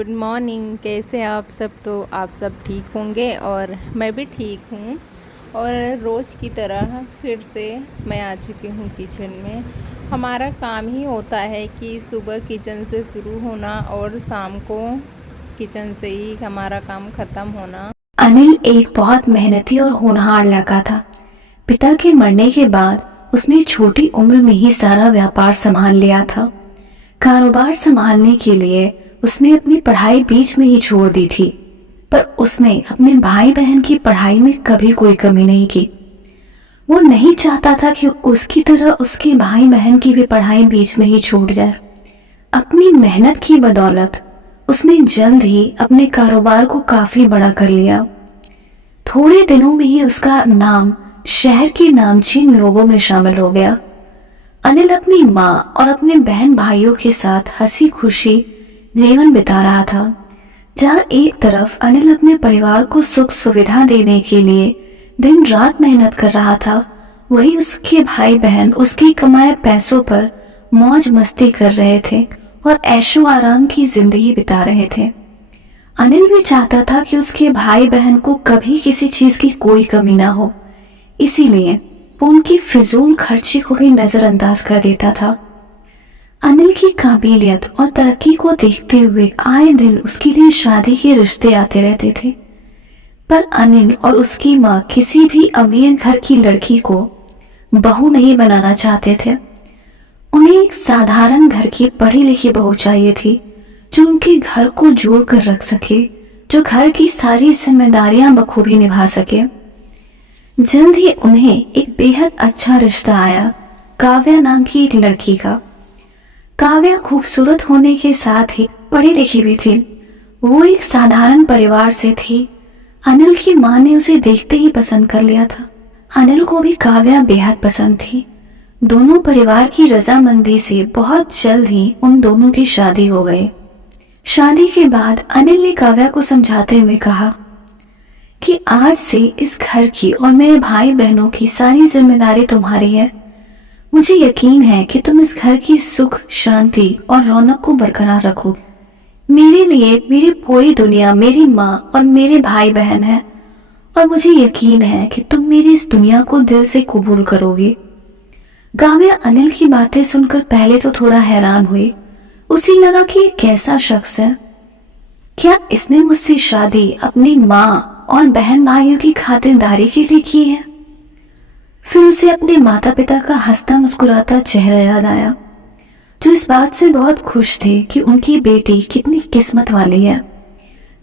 Good morning. कैसे आप सब? तो आप सब ठीक होंगे और मैं भी ठीक हूँ। और रोज़ की तरह फिर से मैं आ चुकी हूँ किचन में। हमारा काम ही होता है कि सुबह किचन से शुरू होना और शाम को किचन से ही हमारा काम ख़त्म होना। अनिल एक बहुत मेहनती और होनहार लड़का था। पिता के मरने के बाद उसने छोटी उम्र में ही सारा व्यापार संभाल लिया था। कारोबार संभालने के लिए उसने अपनी पढ़ाई बीच में ही छोड़ दी थी, पर उसने अपने भाई बहन की पढ़ाई में कभी कोई कमी नहीं की। वो नहीं चाहता था कि उसकी तरह उसके भाई बहन की भी पढ़ाई बीच में ही छूट जाए। अपनी मेहनत की बदौलत उसने जल्द ही अपने कारोबार को काफी बड़ा कर लिया। थोड़े दिनों में ही उसका नाम शहर के नामचीन लोगों में शामिल हो गया। अनिल अपनी माँ और अपने बहन भाइयों के साथ हंसी खुशी जीवन बिता रहा था। जहाँ एक तरफ अनिल अपने परिवार को सुख सुविधा देने के लिए दिन रात मेहनत कर रहा था, वहीं उसके भाई बहन उसके कमाए पैसों पर मौज मस्ती कर रहे थे और ऐशो आराम की जिंदगी बिता रहे थे। अनिल भी चाहता था कि उसके भाई बहन को कभी किसी चीज की कोई कमी ना हो, इसीलिए वो उनकी फिजूल खर्ची को भी नजरअंदाज कर देता था। अनिल की काबिलियत और तरक्की को देखते हुए आए दिन उसके लिए शादी के रिश्ते आते रहते थे, पर अनिल और उसकी माँ किसी भी अमीर घर की लड़की को बहू नहीं बनाना चाहते थे। उन्हें एक साधारण घर की पढ़ी लिखी बहू चाहिए थी, जो उनके घर को जोड़ कर रख सके, जो घर की सारी जिम्मेदारियां बखूबी निभा सके। जल्द ही उन्हें एक बेहद अच्छा रिश्ता आया, काव्या नाम की एक लड़की का। काव्या खूबसूरत होने के साथ ही पढ़ी लिखी भी थी। वो एक साधारण परिवार से थी। अनिल की माँ ने उसे देखते ही पसंद कर लिया था। अनिल को भी काव्या बेहद पसंद थी। दोनों परिवार की रजामंदी से बहुत जल्द ही उन दोनों की शादी हो गई। शादी के बाद अनिल ने काव्या को समझाते हुए कहा कि आज से इस घर की और मेरे भाई बहनों की सारी जिम्मेदारी तुम्हारी है। मुझे यकीन है कि तुम इस घर की सुख शांति और रौनक को बरकरार रखोगे। मेरे लिए मेरी पूरी दुनिया मेरी माँ और मेरे भाई बहन है, और मुझे यकीन है कि तुम मेरी इस दुनिया को दिल से कबूल करोगे। काव्या अनिल की बातें सुनकर पहले तो थोड़ा हैरान हुई। उसे लगा कि ये कैसा शख्स है, क्या इसने मुझसे शादी अपनी माँ और बहन भाइयों की खातिरदारी के लिए की है। फिर उसे अपने माता पिता का हंसता मुस्कुराता चेहरा याद आया, जो इस बात से बहुत खुश थे कि उनकी बेटी कितनी किस्मत वाली है,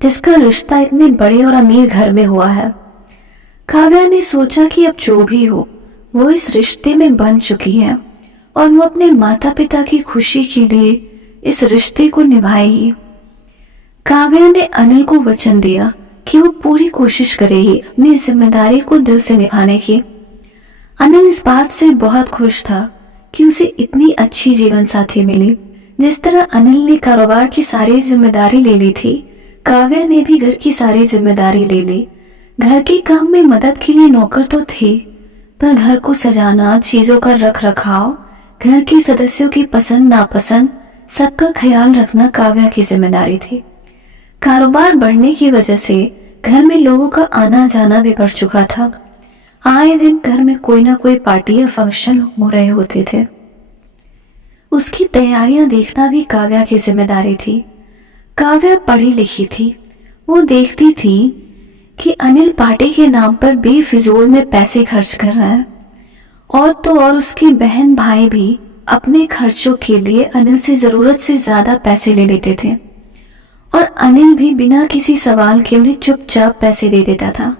जिसका रिश्ता इतने बड़े और अमीर घर में हुआ है। काव्या ने सोचा कि अब जो भी हो वो इस रिश्ते में बन चुकी है, और वो अपने माता पिता की खुशी के लिए इस रिश्ते को निभाएगी। काव्या ने अनिल को वचन दिया कि वो पूरी कोशिश करेगी अपनी जिम्मेदारी को दिल से निभाने की। अनिल इस बात से बहुत खुश था कि उसे इतनी अच्छी जीवन साथी मिली। जिस तरह अनिल ने कारोबार की सारी जिम्मेदारी ले ली थी, काव्या ने भी घर की सारी जिम्मेदारी ले ली। घर के काम में मदद के लिए नौकर तो थे, पर घर को सजाना, चीजों का रख रखाव, घर के सदस्यों की पसंद नापसंद, सबका ख्याल रखना काव्या की जिम्मेदारी थी। कारोबार बढ़ने की वजह से घर में लोगों का आना जाना भी बढ़ चुका था। आए दिन घर में कोई ना कोई पार्टी या फंक्शन हो रहे होते थे। उसकी तैयारियां देखना भी काव्या की जिम्मेदारी थी। काव्या पढ़ी लिखी थी। वो देखती थी कि अनिल पार्टी के नाम पर बेफिजूल में पैसे खर्च कर रहा है, और तो और उसकी बहन भाई भी अपने खर्चों के लिए अनिल से जरूरत से ज्यादा पैसे ले लेते थे, और अनिल भी बिना किसी सवाल के उन्हें चुपचाप पैसे दे देता था।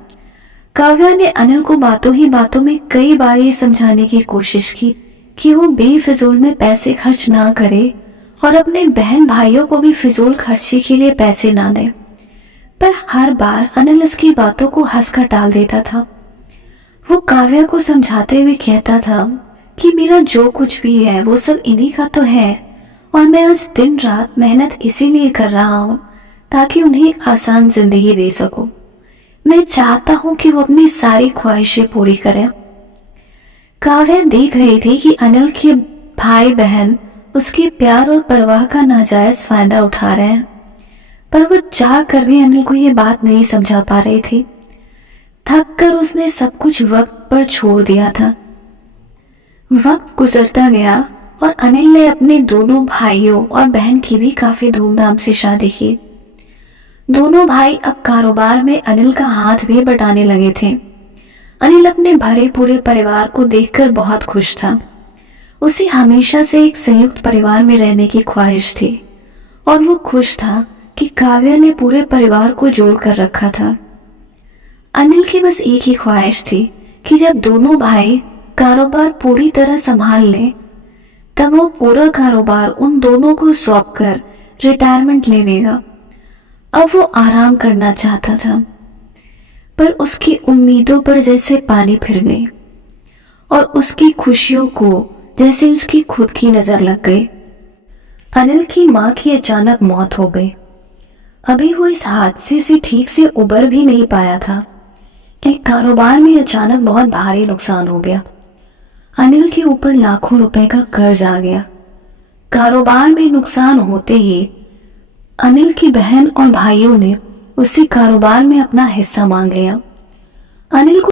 काव्या ने अनिल को बातों ही बातों में कई बार ये समझाने की कोशिश की कि वो बेफिजूल में पैसे खर्च ना करे और अपने बहन भाइयों को भी फिजूल खर्ची के लिए पैसे ना दे, पर हर बार अनिल उसकी बातों को हंसकर टाल देता था। वो काव्या को समझाते हुए कहता था कि मेरा जो कुछ भी है वो सब इन्हीं का तो है, और मैं आज दिन रात मेहनत इसीलिए कर रहा हूँ ताकि उन्हें एक आसान जिंदगी दे सकूं। मैं चाहता हूँ कि वो अपनी सारी ख्वाहिशें पूरी करें। काव्या देख रही थी कि अनिल के भाई बहन उसके प्यार और परवाह का नाजायज फायदा उठा रहे हैं। पर वो चाह कर भी अनिल को ये बात नहीं समझा पा रही थी। थक कर उसने सब कुछ वक्त पर छोड़ दिया था। वक्त गुजरता गया और अनिल ने अपने दोनों भाइयों और बहन की भी काफी धूमधाम से शादी की। दोनों भाई अब कारोबार में अनिल का हाथ भी बटाने लगे थे। अनिल अपने भरे पूरे परिवार को देखकर बहुत खुश था। उसे हमेशा से एक संयुक्त परिवार में रहने की ख्वाहिश थी और वो खुश था कि काव्या ने पूरे परिवार को जोड़ कर रखा था। अनिल की बस एक ही ख्वाहिश थी कि जब दोनों भाई कारोबार पूरी तरह संभाल लें तब वो पूरा कारोबार उन दोनों को सौंप कर रिटायरमेंट ले लेगा। अब वो आराम करना चाहता था, पर उसकी उम्मीदों पर जैसे पानी फिर गई और उसकी खुशियों को जैसे उसकी खुद की नजर लग गई। अनिल की मां की अचानक मौत हो गई। अभी वो इस हादसे से ठीक से उबर भी नहीं पाया था कि कारोबार में अचानक बहुत भारी नुकसान हो गया। अनिल के ऊपर लाखों रुपए का कर्ज आ गया। कारोबार में नुकसान होते ही अनिल की बहन और भाइयों ने उसी कारोबार में अपना हिस्सा मांग लिया। अनिल को